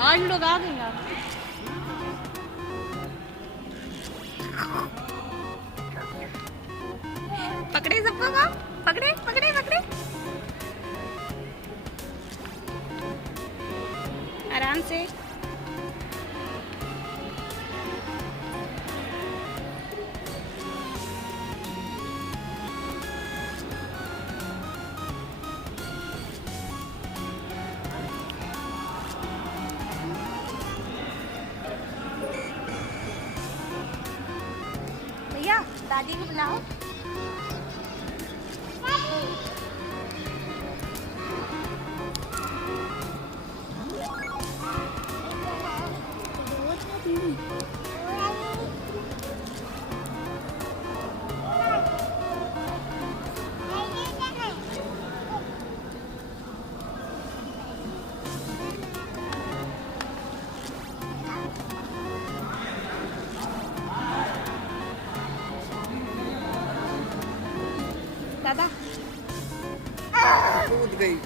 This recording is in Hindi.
आज लोग आ गए यार। पकड़े सबको बाप, पकड़े पकड़े पकड़े, आराम से। भैया दादी को बुलाओ। दादा कूद गई।